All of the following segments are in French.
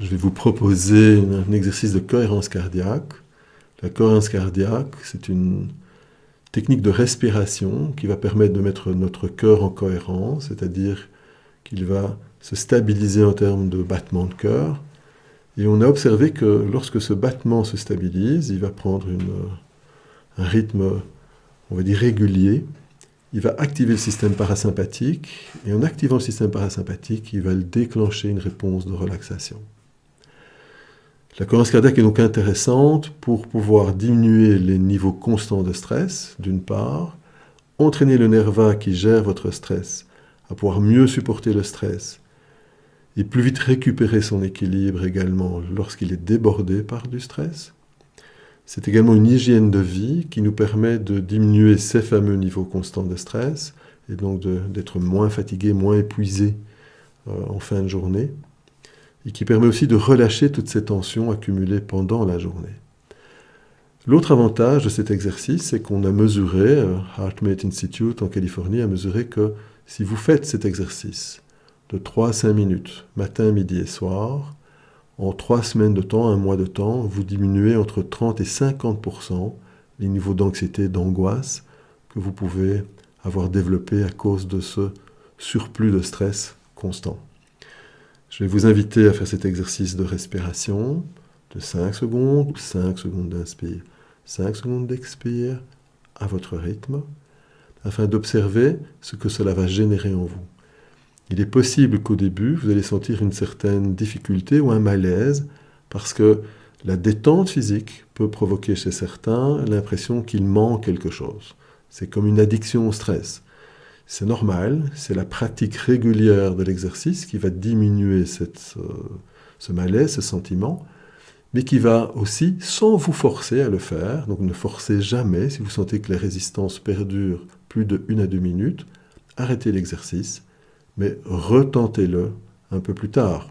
je vais vous proposer un exercice de cohérence cardiaque. La cohérence cardiaque, c'est une technique de respiration qui va permettre de mettre notre cœur en cohérence, c'est-à-dire qu'il va se stabiliser en termes de battement de cœur. Et on a observé que lorsque ce battement se stabilise, il va prendre un rythme, on va dire, régulier. Il va activer le système parasympathique, et en activant le système parasympathique, il va déclencher une réponse de relaxation. La cohérence cardiaque est donc intéressante pour pouvoir diminuer les niveaux constants de stress, d'une part, entraîner le nerf vague qui gère votre stress à pouvoir mieux supporter le stress et plus vite récupérer son équilibre également lorsqu'il est débordé par du stress. C'est également une hygiène de vie qui nous permet de diminuer ces fameux niveaux constants de stress et donc d'être moins fatigué, moins épuisé en fin de journée, et qui permet aussi de relâcher toutes ces tensions accumulées pendant la journée. L'autre avantage de cet exercice, c'est qu'on a mesuré, HeartMate Institute en Californie a mesuré que si vous faites cet exercice de 3 à 5 minutes, matin, midi et soir, en 3 semaines de temps, 1 mois de temps, vous diminuez entre 30 et 50% les niveaux d'anxiété et d'angoisse que vous pouvez avoir développés à cause de ce surplus de stress constant. Je vais vous inviter à faire cet exercice de respiration de 5 secondes, 5 secondes d'inspire, 5 secondes d'expire à votre rythme, afin d'observer ce que cela va générer en vous. Il est possible qu'au début, vous allez sentir une certaine difficulté ou un malaise, parce que la détente physique peut provoquer chez certains l'impression qu'il manque quelque chose. C'est comme une addiction au stress. C'est normal, c'est la pratique régulière de l'exercice qui va diminuer ce malaise, ce sentiment, mais qui va aussi, sans vous forcer à le faire, donc ne forcez jamais, si vous sentez que les résistances perdurent plus de 1 à 2 minutes, arrêtez l'exercice, mais retentez-le un peu plus tard.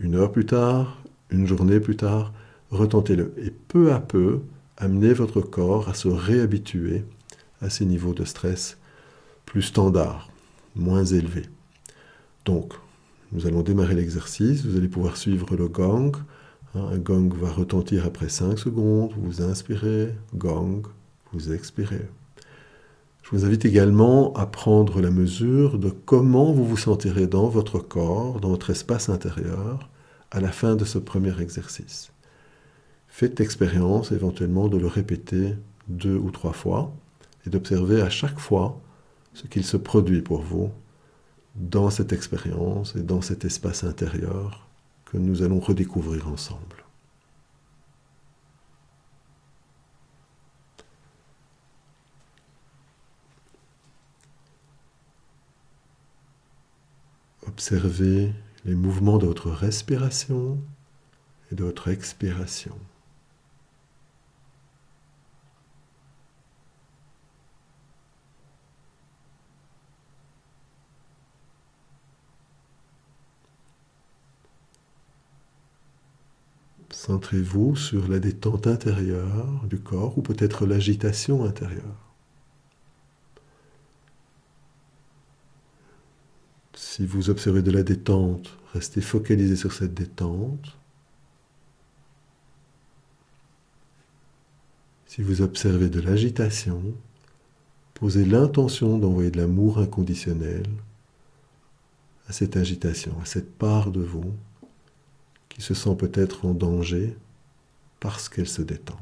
1 heure plus tard, 1 journée plus tard, retentez-le. Et peu à peu, amenez votre corps à se réhabituer à ces niveaux de stress plus standards, moins élevés. Donc, nous allons démarrer l'exercice, vous allez pouvoir suivre le gong. Un gong va retentir après 5 secondes, vous inspirez, gong, vous expirez. Je vous invite également à prendre la mesure de comment vous vous sentirez dans votre corps, dans votre espace intérieur, à la fin de ce premier exercice. Faites l'expérience éventuellement de le répéter 2 ou 3 fois et d'observer à chaque fois ce qu'il se produit pour vous dans cette expérience et dans cet espace intérieur que nous allons redécouvrir ensemble. Observez les mouvements de votre respiration et de votre expiration. Centrez-vous sur la détente intérieure du corps ou peut-être l'agitation intérieure. Si vous observez de la détente, restez focalisé sur cette détente. Si vous observez de l'agitation, posez l'intention d'envoyer de l'amour inconditionnel à cette agitation, à cette part de vous qui se sent peut-être en danger parce qu'elle se détend.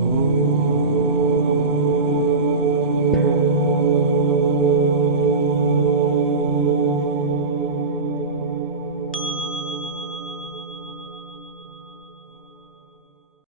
Oh.